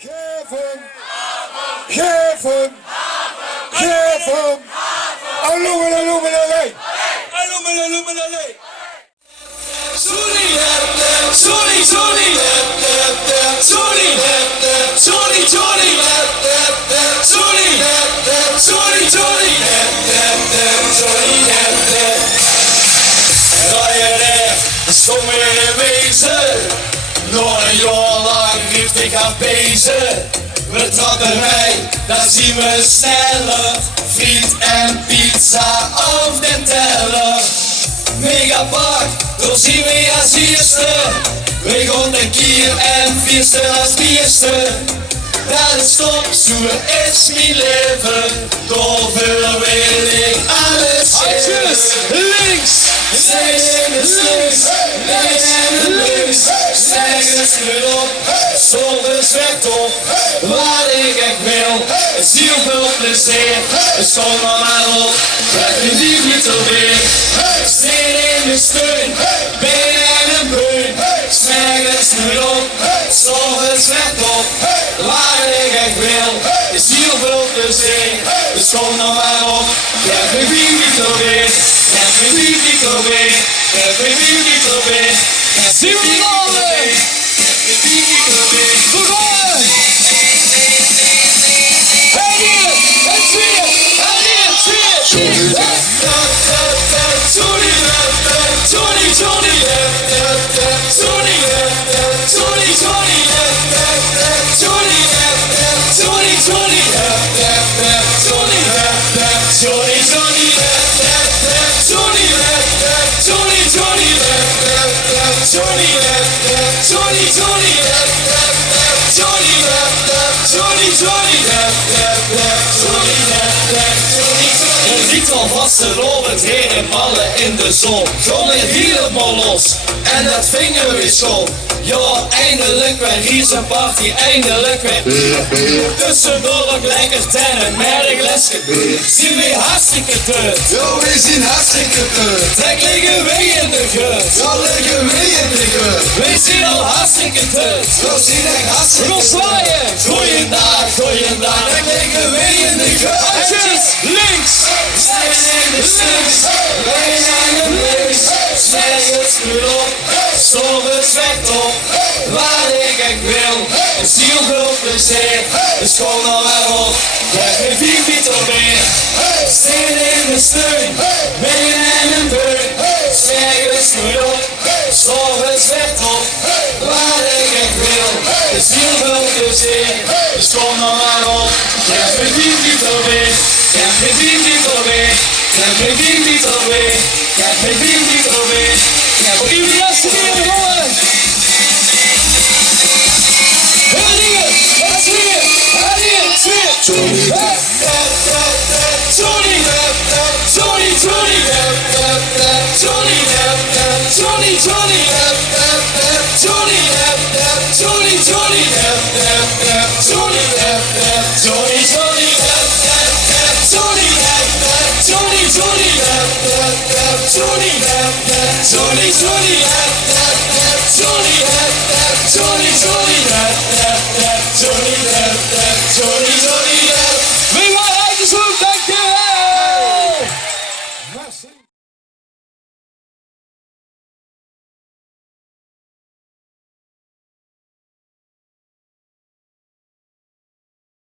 Geef hem! Geef hem! Geef hem! Alumele, alumele, allee! Alumele, alumele, allee! Sorry, sorry, sorry, sorry, sorry, sorry, sorry, sorry, Stond weer wezen, nog een jaar lang heeft ik aan bezig. We trappen mij, dan zien we sneller. Friet en pizza op den teller. Megapak, door zien we als eerste. We gaan de kier en vierste als bierste. Dat is top, zo is mijn leven. Door wil ik alles geven. Links! Nergens links, nergens op, zonder zwart op. Wat ik wil, is heel veel plezier. Dus kom maar maar op, krijg je die niet alweer. Steen in de steun, been en een beun. Nergens op, zonder zwart op. Wat ik wil, is heel veel plezier. Dus kom maar op, krijg je die niet alweer. Every beat away, every beat away, every beat away, every beat away. Goed hoor! Hey hier, en zie je, en hier, zie je. Johnny, Johnny, Johnny, Johnny, Johnny, Johnny, Johnny, Johnny, Johnny, Het lied van vaste rollen, heren ballen in de zon. Gewoon weer helemaal los, en dat vinger weer schoon. Ja, eindelijk weer hier zijn party, eindelijk weer. Tussendoor ook lekker tennen, merk lesje. Zien we hartstikke teut. Yo, we zien hartstikke teut. Trek liggen wij in de gut. Ja, liggen we in de gut. We zien al hartstikke teut. Yo, zien echt hartstikke Kom zwaaien. Goeiedag, goeiedag. Trek liggen wij in de gut. Handjes links. Snijden in de stuks. Been aan de links. Nergens op. Zonder zwet op. Wat ik wil, is heel veel plezier. Dus kom nou maar op, krijg je 4 fiets alweer. Zin in de steun, been en een beun. Nergens op, zonder zwet op. Wat ik wil, is heel veel plezier. Dus kom nou maar op, krijg je 4 fiets alweer. Krijg je 4 fiets alweer. Krijg je 4 fiets alweer. Krijg je 4 fiets alweer. Krijg je 4 fiets alweer. Johnny,